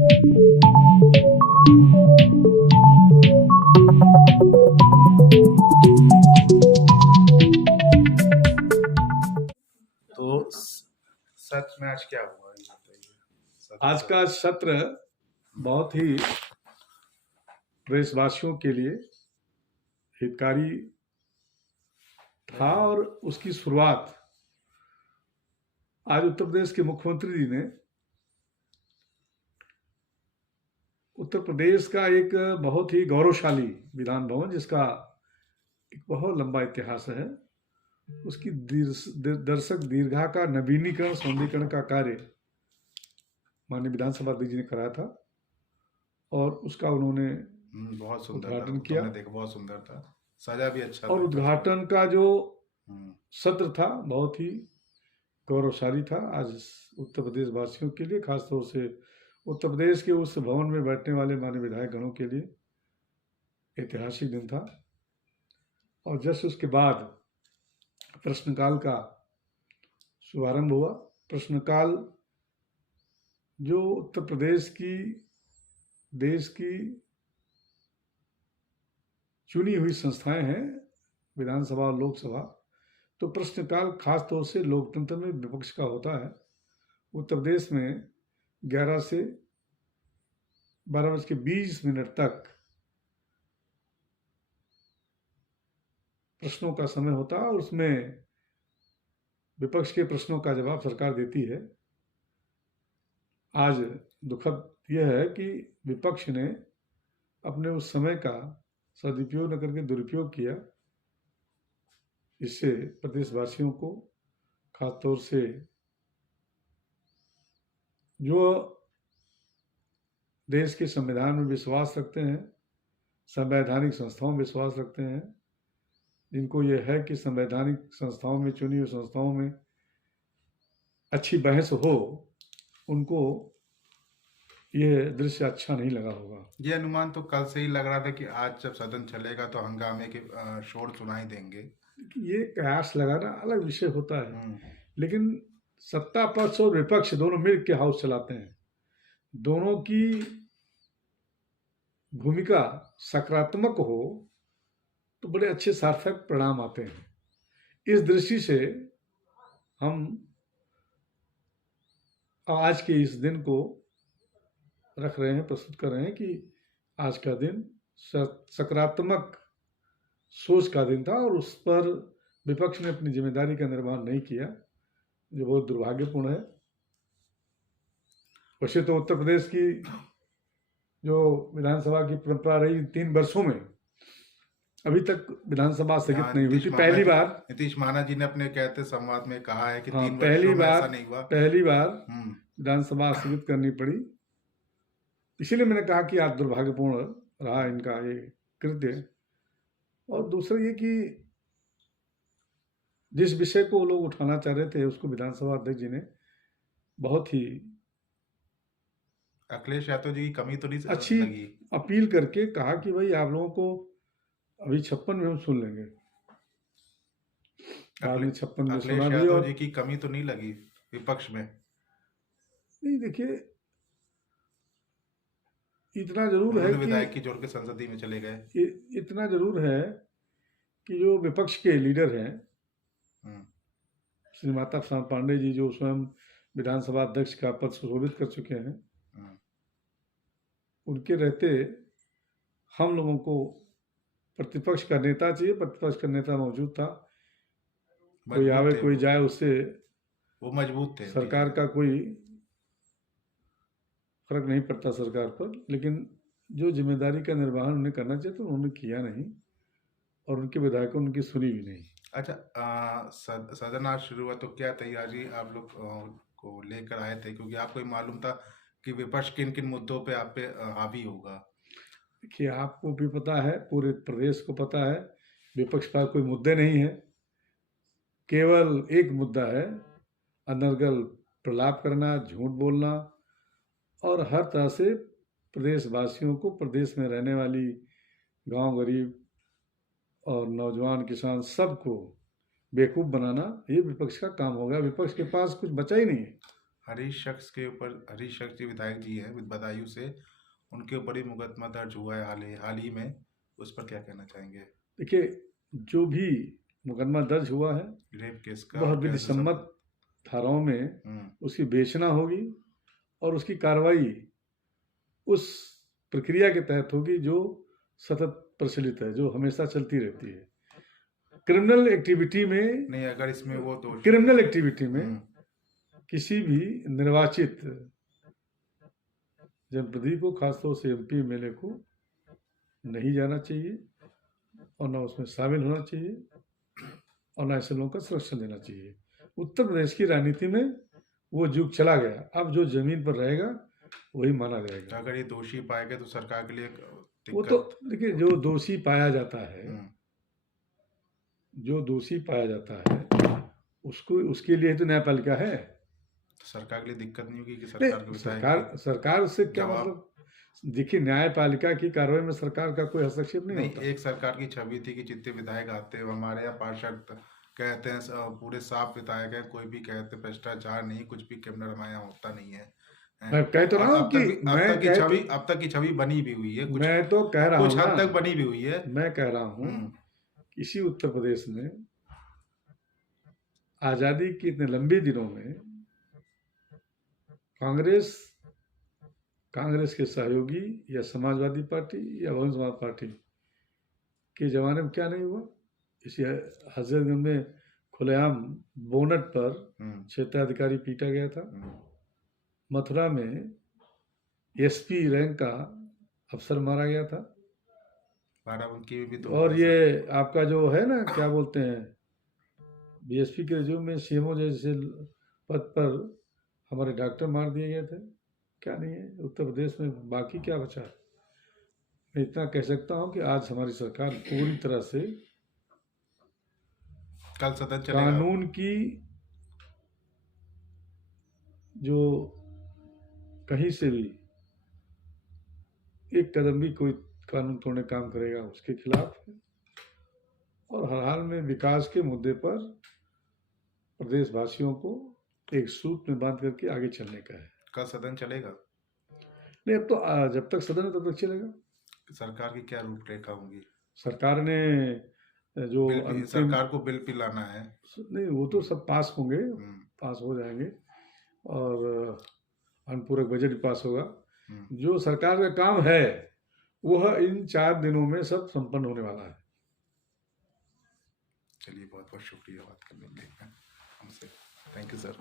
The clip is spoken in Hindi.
तो सच में आज क्या हुआ ये बताइए। आज का सत्र बहुत ही प्रदेशवासियों के लिए हितकारी था और उसकी शुरुआत आज उत्तर प्रदेश के मुख्यमंत्री जी ने उत्तर प्रदेश का एक बहुत ही गौरवशाली विधान भवन, जिसका एक बहुत लंबा इतिहास है, उसकी दर्शक दीर्घा का नवीनीकरण सौंदर्यीकरण का कार्य माननीय विधानसभा अध्यक्ष जी ने कराया था और उसका उन्होंने बहुत सुंदर उद्घाटन किया। देखा, बहुत सुंदर था, सजा भी अच्छा और उद्घाटन का जो सत्र था बहुत ही गौरवशाली था आज उत्तर प्रदेश वासियों के लिए, खासतौर से उत्तर प्रदेश के उस भवन में बैठने वाले माननीय विधायक गणों के लिए ऐतिहासिक दिन था। और जस्ट उसके बाद प्रश्नकाल का शुभारंभ हुआ। प्रश्नकाल जो उत्तर प्रदेश की देश की चुनी हुई संस्थाएं हैं, विधानसभा और लोकसभा, तो प्रश्नकाल खास तौर से लोकतंत्र में विपक्ष का होता है। उत्तर प्रदेश में 11 से 12:20 तक प्रश्नों का समय होता है और उसमें विपक्ष के प्रश्नों का जवाब सरकार देती है। आज दुखद यह है कि विपक्ष ने अपने उस समय का सदुपयोग न करके दुरुपयोग किया। इससे प्रदेशवासियों को, खासतौर से जो देश के संविधान में विश्वास रखते हैं, संवैधानिक संस्थाओं में विश्वास रखते हैं, जिनको ये है कि संवैधानिक संस्थाओं में, चुनी हुई संस्थाओं में अच्छी बहस हो, उनको ये दृश्य अच्छा नहीं लगा होगा। ये अनुमान तो कल से ही लग रहा था कि आज जब सदन चलेगा तो हंगामे के शोर सुनाई देंगे। ये कयास लगाना अलग विषय होता है, लेकिन सत्ता पक्ष और विपक्ष दोनों मिल के हाउस चलाते हैं। दोनों की भूमिका सकारात्मक हो तो बड़े अच्छे सार्थक परिणाम आते हैं। इस दृष्टि से हम आज के इस दिन को रख रहे हैं, प्रस्तुत कर रहे हैं कि आज का दिन सकारात्मक सोच का दिन था और उस पर विपक्ष ने अपनी जिम्मेदारी का निर्वहन नहीं किया, जो बहुत दुर्भाग्यपूर्ण है। वैसे तो उत्तर प्रदेश की जो विधानसभा की परंपरा रही 3 वर्षों में अभी तक विधानसभा स्थगित नहीं हुई थी। पहली बार नीतीश महाराज जी ने अपने कहते संवाद में कहा है कि 3 पहली वर्षों में बार ऐसा नहीं हुआ। पहली बार विधानसभा स्थगित करनी पड़ी। इसीलिए मैंने कहा कि आज दुर्भाग्यपूर्ण रहा इनका ये कृत्य। और दूसरा ये कि जिस विषय को वो लोग उठाना चाह रहे थे उसको विधानसभा अध्यक्ष जी ने बहुत ही अखिलेश यादव जी की कमी तो नहीं अच्छी लगी। अपील करके कहा कि भाई आप लोगों को अभी 56 में हम सुन लेंगे। बाद में 56 में सुना भी। यादव जी की कमी तो नहीं लगी विपक्ष में? नहीं, देखिए इतना जरूर है कि विधायक की जोड़ के संसदीय में चले गए। इतना जरूर है कि जो विपक्ष के लीडर हैं, श्री माता प्रसाद पांडे जी, जो स्वयं विधानसभा अध्यक्ष का पद सुशोभित कर चुके हैं, उनके रहते हम लोगों को प्रतिपक्ष का नेता चाहिए। प्रतिपक्ष का नेता मौजूद था, कोई आवे कोई जाए, उससे वो मजबूत थे। सरकार का कोई फर्क नहीं पड़ता सरकार पर, लेकिन जो जिम्मेदारी का निर्वहन उन्हें करना चाहिए तो उन्होंने किया नहीं और उनके विधायकों ने उनकी सुनी भी नहीं। अच्छा, सदन आज शुरू हुआ तो क्या तैयारी आप लोग को लेकर आए थे, क्योंकि आपको मालूम था कि विपक्ष किन किन मुद्दों पे आप पे हावी होगा? देखिए, आपको भी पता है, पूरे प्रदेश को पता है, विपक्ष पर कोई मुद्दे नहीं है। केवल एक मुद्दा है, अनर्गल प्रलाप करना, झूठ बोलना और हर तरह से प्रदेशवासियों को, प्रदेश में रहने वाली गांव गरीब और नौजवान किसान सबको बेवकूफ़ बनाना। ये विपक्ष का काम हो गया। विपक्ष के पास कुछ बचा ही नहीं है। हरीश शख्स जी विधायक जी हैं बदायूं से, उनके ऊपर ही मुकदमा दर्ज हुआ है हाल ही में, उस पर क्या कहना चाहेंगे? देखिए, जो भी मुकदमा दर्ज हुआ है रेप केस का वह और विधि कैसे सम्मत धाराओं में उसकी बेचना होगी और उसकी कार्रवाई उस प्रक्रिया के तहत होगी जो सतत प्रचलित है, जो हमेशा चलती रहती है। क्रिमिनल एक्टिविटी में नहीं, अगर इसमें वो तो क्रिमिनल एक्टिविटी में किसी भी निर्वाचित जनप्रतिनिधि को, खासतौर से MP MLA को नहीं जाना चाहिए और ना उसमें शामिल होना चाहिए और ना ऐसे लोगों का संरक्षण देना चाहिए। उत्तर प्रदेश की राजनीति में वो युग चला गया, अब जो जमीन पर रहेगा वही माना जाएगा। अगर ये दोषी पाए गए तो सरकार के लिए वो तो देखिए, जो दोषी पाया जाता है, जो दोषी पाया जाता है उसको, उसके लिए तो न्यायपालिका है। सरकार के लिए दिक्कत नहीं होगी कि सरकार से क्या मतलब? देखिए, न्यायपालिका की कार्रवाई में सरकार का कोई हस्तक्षेप नहीं होता। एक सरकार की छवि थी कि जितने विधायक आते हैं हमारे यहाँ पार्षद कहते हैं पूरे साफ विधायक है, कोई भी कहते भ्रष्टाचार नहीं, कुछ भी कैमरा हमारे यहाँ होता नहीं है। मैं कह तो रहा हूँ कि अब तक की छवि बनी भी हुई है, मैं तो कह रहा हूँ कुछ हद तक बनी भी हुई है। मैं कह रहा हूँ इसी उत्तर प्रदेश में आजादी के इतने लंबे दिनों में कांग्रेस के सहयोगी या समाजवादी पार्टी या बहुजन समाज पार्टी के जमाने में क्या नहीं हुआ। इसी हजरतगंज में खुलेआम बोनट पर क्षेत्राधिकारी पीटा गया था। मथुरा में SP रैंक का अफसर मारा गया था। बाराबंकी में भी तो। और ये आपका जो है ना, क्या बोलते हैं, BSP के रिज्यूम में CMO जैसे पद पर हमारे डॉक्टर मार दिए गए थे। क्या नहीं है उत्तर प्रदेश में, बाकी क्या बचा? मैं इतना कह सकता हूँ कि आज हमारी सरकार पूरी तरह से कल सदन चलेगा, कानून की जो कहीं से भी एक कदम भी कोई कानून तोड़ने काम करेगा उसके खिलाफ है। और हर हाल में विकास के मुद्दे पर प्रदेशवासियों को एक सूत्र में बांध करके आगे चलने का है। कल सदन चलेगा? नहीं, अब तो जब तक सदन है तब तक चलेगा। सरकार की क्या रूपरेखा होगी? सरकार ने जो सरकार को बिल पिलाना है। नहीं, वो तो सब पास होंगे, पास हो जाएंगे और अनुपूरक बजट भी पास होगा। जो सरकार का काम है वह इन 4 दिनों में सब संपन्न होने वाला है। चलिए, बहुत बहुत शुक्रिया बात करने के लिए हमसे। Thank you sir.